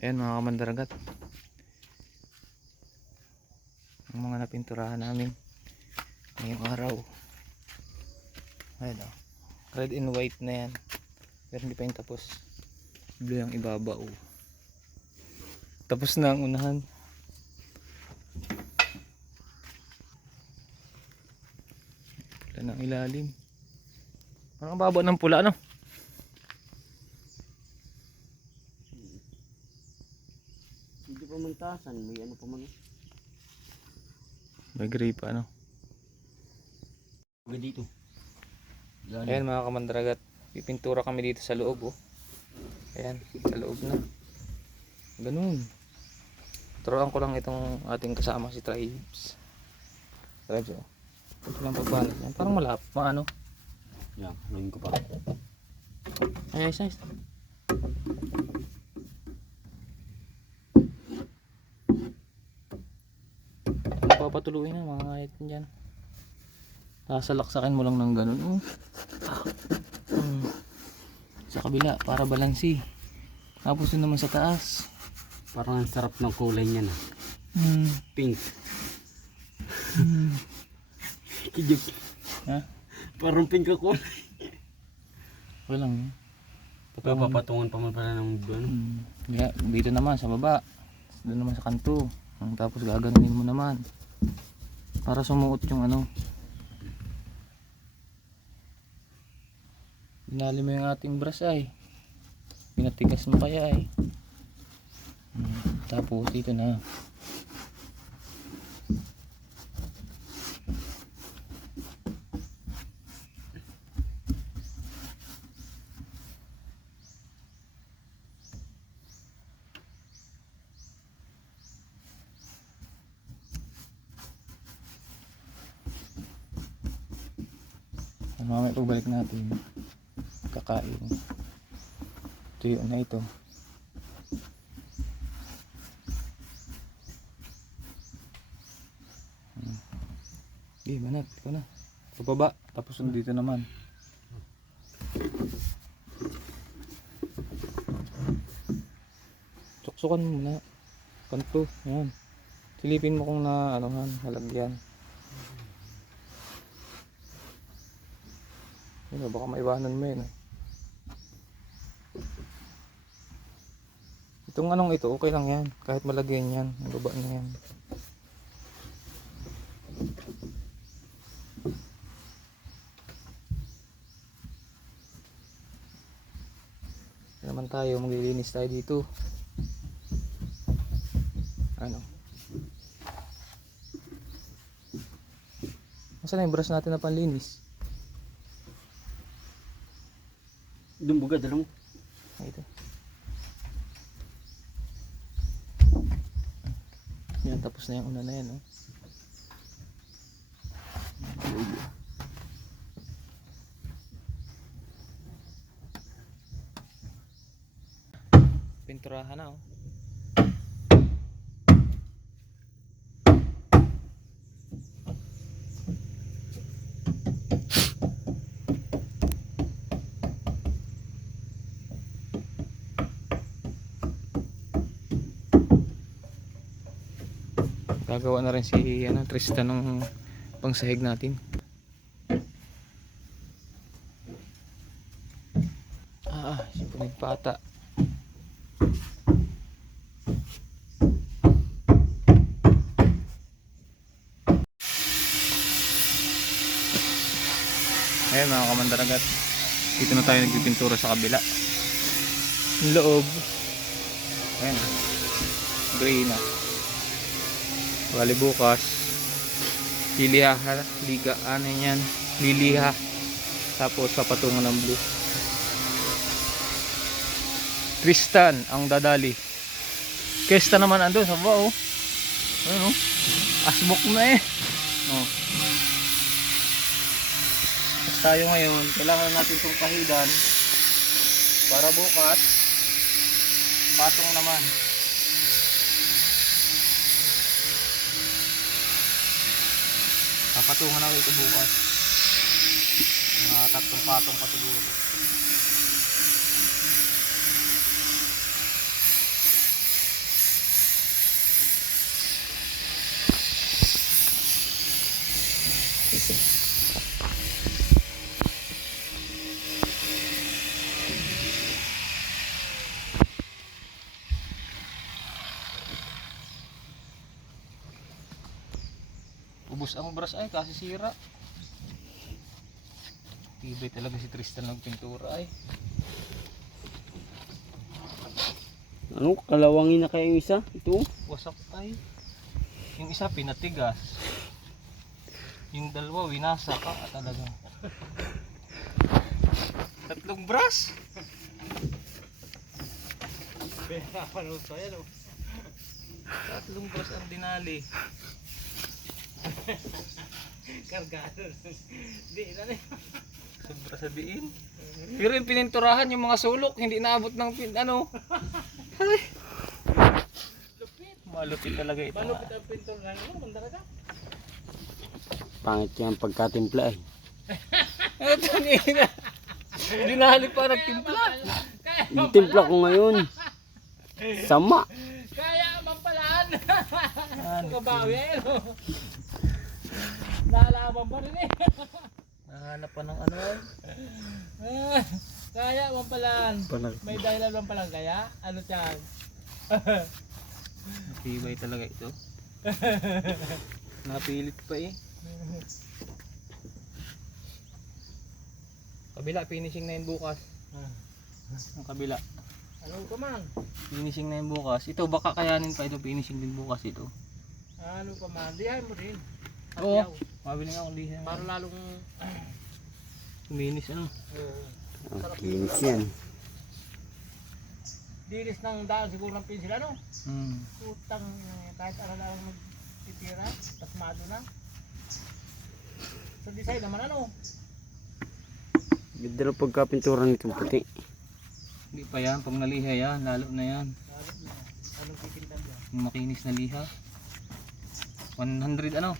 Ayan mga kamandaragat. Ang mga napinturahan namin ngayong araw. Ayan o. Red and white na yan. Pero hindi pa yung tapos. Blue yung ibabaw. Tapos na ang unahan. Pula ng ilalim. Parang ang baba ng pula ano? Tasan, may ano pa man. May gray pa ano? Huwag dito. Ayan mga kamandaragat, pipintura kami dito sa loob oh. Ayan, sa loob na. Ganun. Turuan ko lang itong ating kasama si Tribes. Tribes oh. Ito lang pagbanat yan. Parang malap, maano. Yan, gawin ko pa. Ay, ayos, ayos. Papatuloy na mga kahit dyan. Sasalaksakin mo lang ng ganun. Oh. Hmm. Sa kabila, para balansi. Tapos yun naman sa taas. Parang ang sarap ng kulay niya na. Hmm. Pink. Hmm. Kijip. Ha? Parang pink ako. Walang. Papapatungan pa man pala ng ano. Hmm. Yeah, dito naman sa baba. Doon naman sa kanto. Hmm, Tapos gaganunin mo naman. Para sumuot yung ano. Binali mo yung ating brush ay. Pinatigas mo kaya ay. Hmm, Tapos dito na. Mamaya pagbalik natin. Kakain. Tuyo na ito. Okay, manat. Ikaw na. Sa baba. Tapos dito naman. Suksukan mo muna. Kanto. Ayan. Silipin mo kung na anuhan, halagyan. Yun, baka maiwanan mo yun. ah. Itong anong ito, okay lang yan. Kahit malagyan yan. Ang baba na yan. Naman tayo, maglilinis tayo dito. Ano? Nasaan na yung brush natin na panlinis? Dumbuga, dala mo. Ay, Ito. Yan, tapos na yung una na yan, oh. Pinturahan na, oh. Gagawa na rin si ano, Tristan ng pangsahig natin. Ah, ah, si Punig Pata. Ayan mga kamandaragat. Dito na tayo nagpipintura sa kabila. Loob. Ayan. Gray na. Bali bukas liliha liga ano yan? Liliha. Tapos papatungan ng blue. Tristan ang dadali. Kesta naman ando sa baba oh? Ano? Asbok na eh. Oh. Tayo ngayon kailangan natin itong kahidan para bukas patong naman Papatungan ako ito bukas. Mga tatlong patong pa siguro. Ubos ang brush ay kasi sira. Tibay talaga si Tristan ng pintura ay. Ano, kalawangin na kaya yung isa? Ito? Wasak ay. Yung isa pinatigas. Yung dalawa winasa ka talaga. Tatlong brush. Tatlong brush ang dinali. Kargado. Di na rin. Sobra sabihin. Pero yung pininturahan yung mga sulok, hindi naabot ng pin, ano. Malupit talaga ito. Malupit ang pintor na ano, mandara ka. Pangit yan pagkatimpla eh. Ito nina. Dinali pa nagtimpla. Kaya, Yung timpla ko ngayon. Sama. kaya mampalaan. Ano? Nalaman pa rin eh. Nahanap pa ng ano. Ah, kaya mampalaan. Palag. May dahilan lang palang kaya? Ano tiyan? Tibay talaga ito. Napilit pa eh. Kabila, finishing na yun bukas. Ang kabila. Ano ka man? Finishing na yun bukas. Ito, baka kayanin pa ito. Finishing din bukas ito. Ano ka man? Dihay mo rin. Oo. Mabili nga akong liha. Para lalong... Kuminis ano. Oh, Ang kinis yan. dilis ng daan siguro ng pinsila no? Hmm. Utang kahit ano lang magtitira, tasmado na. Sa design naman ano? Ganda na pagkapintura nitong puti. Hindi pa yan. Pag naliha yan, lalo na yan. Lalo na. Anong pipintan dyan? Yung makinis na liha. 100 ano?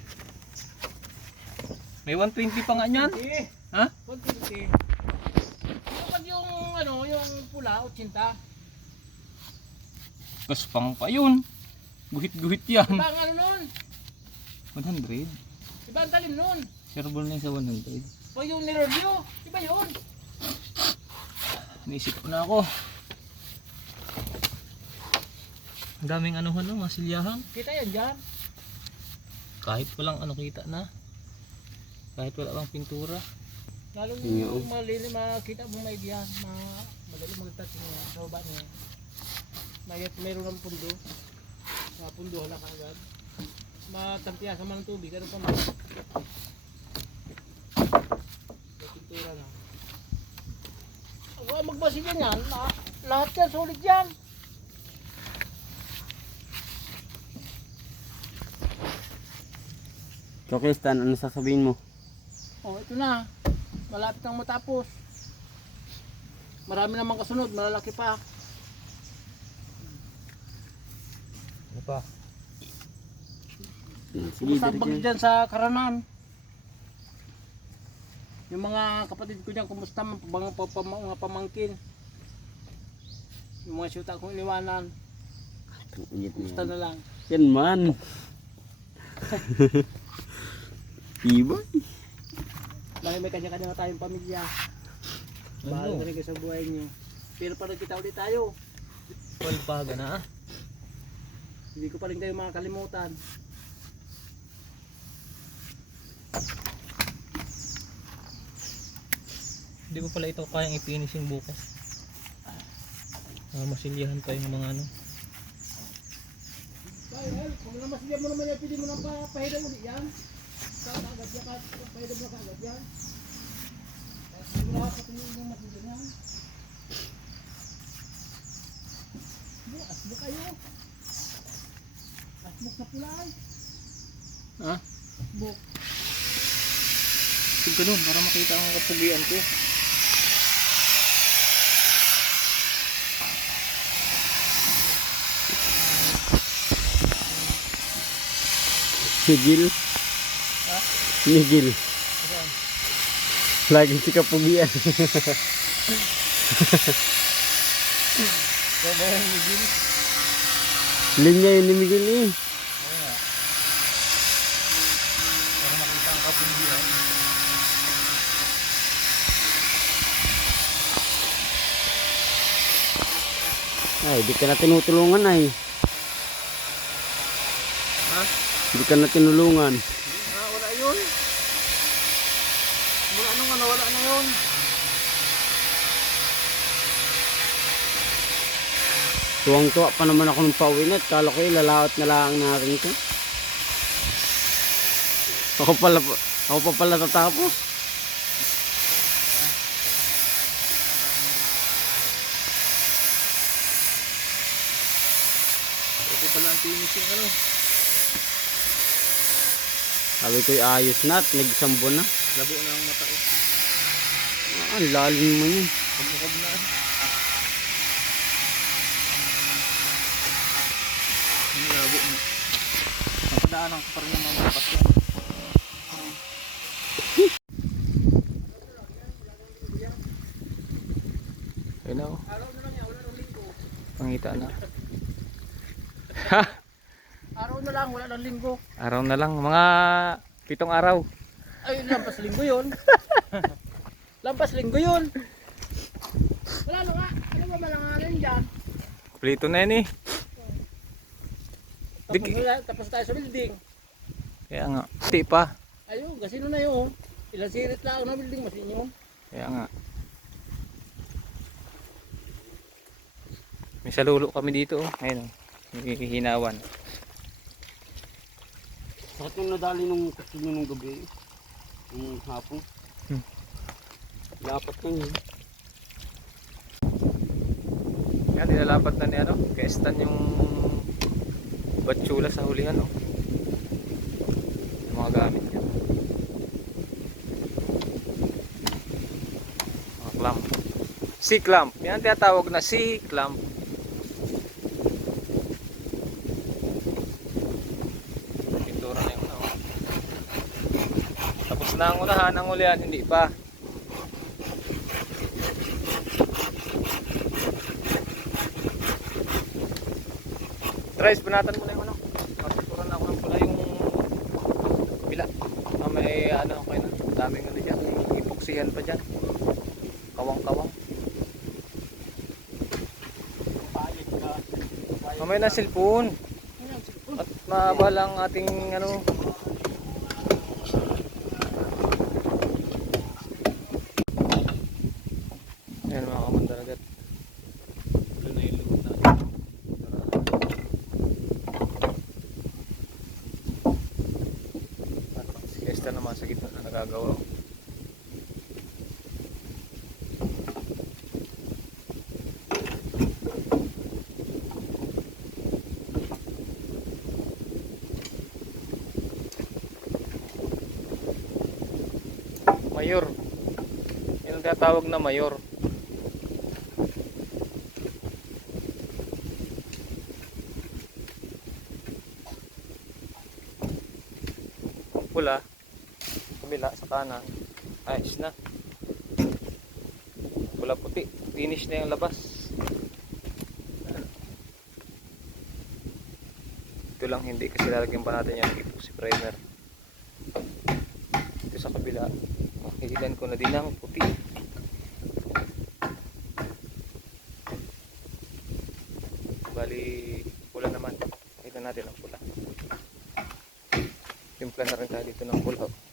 May 120 pa nga niyan. Eh, Ha? 150. Kapag yung ano, yung pula, 80. Gaspang pa yun. Guhit-guhit yan. Iba ang ano nun? 100. Iba ang talim nun? Shareable na yun sa 100. Pag yung nireview, iba yun. Naisip ko na ako. Ang daming ano ano, masilyahan. Kita yan dyan. Kahit walang ano kita na. Kahit wala bang pintura. Lalo Yun. yung malili, makita mo may diyan, ma, madali magtouch niya, sa baba niya. May, mayroon ng pundo. Mga pundo na kagad. Matampiyasan man ng tubig, ano pa man. May pintura na. Huwag magbasin yan yan. La- lahat yan, solid yan. So Kristan, ano sasabihin mo? Oh, ito na. Malapit nang matapos. Marami namang kasunod, malalaki pa. Ano pa? Sige, Masabag diretso. dyan sa karanan. Yung mga kapatid ko dyan, kumusta mga, mga, mga, pamangkin. Yung mga syuta kong iniwanan, kumusta na lang. Yan man. Iba. Dahil may kanya-kanya na tayong pamilya. Bahala Ano? na rin kayo sa buhay nyo. Pero pa kita ulit tayo. Walpaga na ah. Hindi ko pa rin kayo makakalimutan. Hindi ko pala ito kayang i-finishing bukas. Ah, masilyahan pa yung mga ano. Kung naman siya mo naman yan, pwede mo nang pa- pahidang ulit yan. Ha? Asbuk. Huwag ganun, para makita ang kapugian ko. Sigil. Ha? Nigil. Lagi si kapugian. Miguel? Linya yun ni Miguel. Para makita ang kapugian. Ay, di ka na tinutulungan ay. Ha? Di ka na tinulungan. Tuwang-tuwa pa naman ako ng pauwi na. at Kala ko ilalaot na lang natin ito. Ako pala, ako pa pala tatapos. Pwede pala ang tinis yung ano. Sabi ko ayos na at nagsambo na. Labo na ang mata ko. Ah, ang lalim mo yun. Pagmukab na. Ang labo na. Napadaanan ko pa rin naman mga pasyon. Ayun na oh. Pangita na. Ha? Araw na lang, wala ng linggo. Araw na lang. Mga pitong araw. Ay, lampas linggo yun. lampas linggo yun. Wala na nga. Ano ba malanganin dyan? Plito na yan eh. Tapos, Dik- wala, tapos tayo sa building. Kaya nga. Hindi pa. Ayun, gasino na yun. Ilang sirit lang na building, masin yun. Kaya nga. May salulo kami dito oh. Ayun oh. May hinawan. Sakit yung nadali nung kasino nung gabi. Nung hapon. Hmm. Dapat na yun. Yan, nilalapat na ni ano. Kaestan yung batsula sa hulihan oh. Yung mga gamit niya. Mga clamp. Sea clamp. Yan tinatawag na sea clamp. Pintura na ano. oh. Tapos na ang unahan, ang ulihan hindi pa. Tries, banatan mo na yung ano. Matuturan na ako ng pula yung bila. Na may ano kayo na. Daming ano dyan. Ipoksihan pa dyan. Kawang-kawang. Mamaya na cellphone. At maabal ang ating ano. Ayan mga kamandaragat. Ito na yung loob natin. At si Esther naman sa gitna na nagagawa. Mayor. Yan ang tinatawag na mayor. Pula. Kabila sa kanan. Ayos na. Pula puti. Finish na yung labas. Ito lang hindi kasi lalagyan pa natin yung epoxy primer. Ito sa kabila. Hihilan ko na din ng puti. Bali, pula naman. Pakita natin ang pula. Timpla na rin tayo dito ng pula.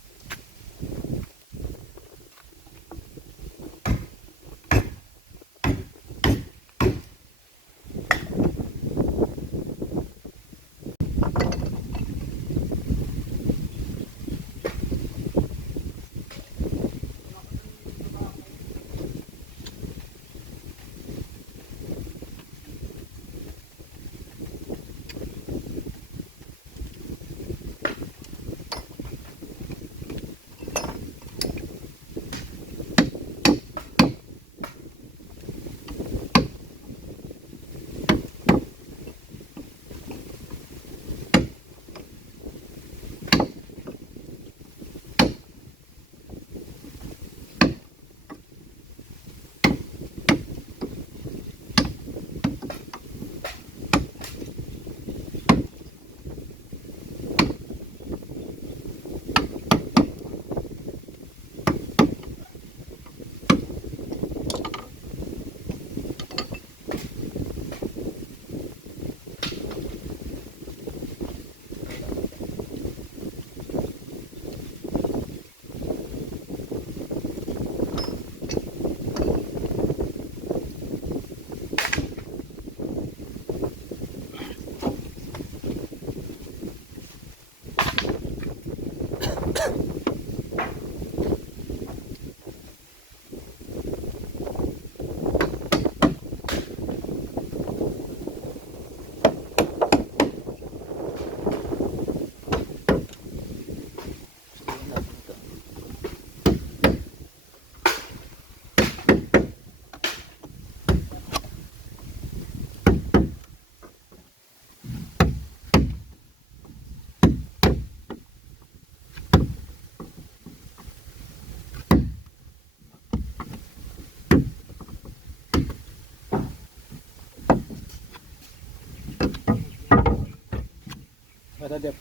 Para dep.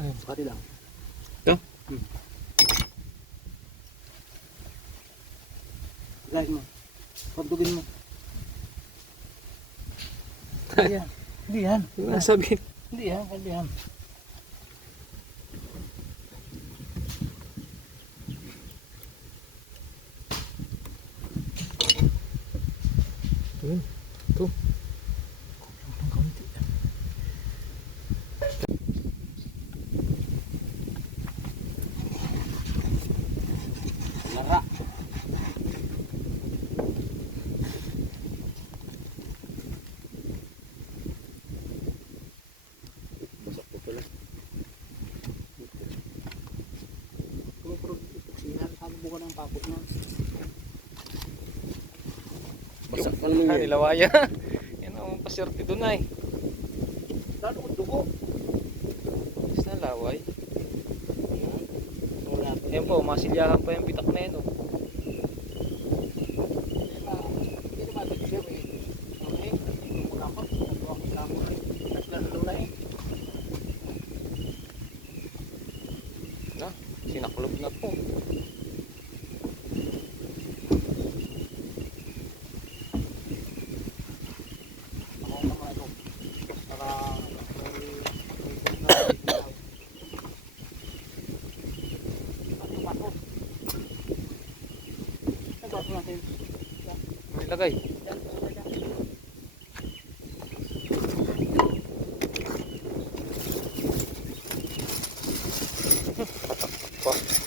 Ayun. Pati lang. Ito? Hmm. Guys mo. Pagdugin mo. Hindi yan. Hindi yan. Nasabi. Hindi yan. Hindi yan. Yun. Yan. nilawaya. Yan ang paswerte doon ay. Lalo kung dugo. Is na laway. Ayan po, masilyahan pa yung bitak na yan. Oh.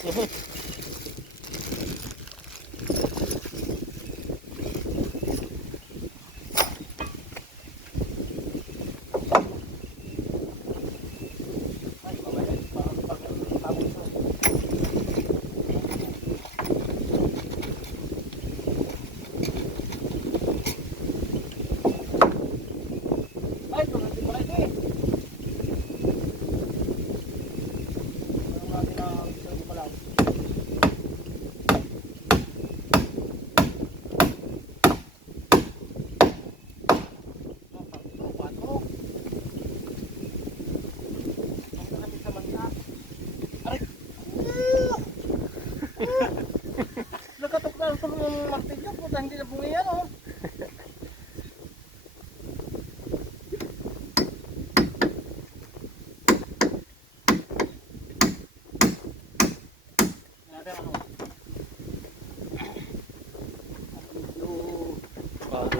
Gracias.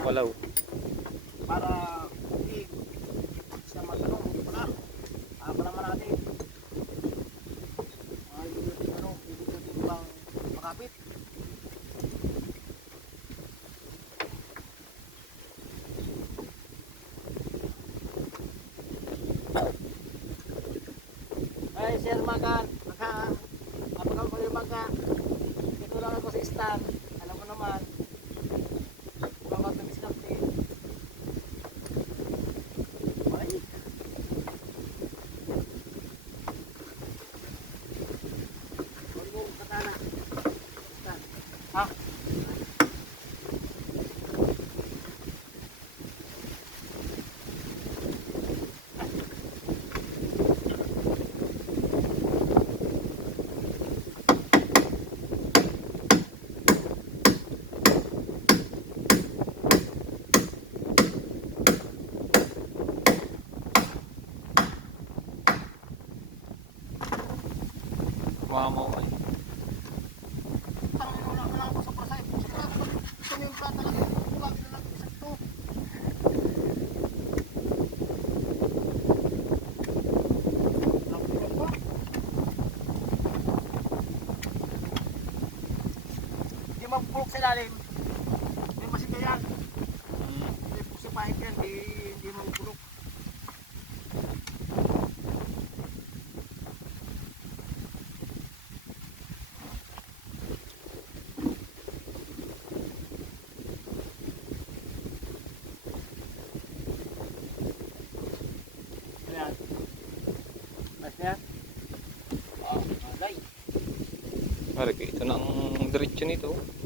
Palaw. para hindi siya matanong hindi pa na. Ah, pa naman natin. Ano. Ay, Sir Magan, maka, apakal ko yung maga. Dito lang ako sa stand. Alam mo naman. Mukhang matamis lang eh. Ay. Huwag mo katana. Stand. Ha? Mama ay. Tangin mo lang ako sa pasay. Ito yung plata kasi. Huwag na lang isa to. Lapitan ko. Hindi mapupulok sa ilalim. May masika yan. Hindi po sa pahit yan. Hindi, hindi. Pare, ito na ang diretso nito.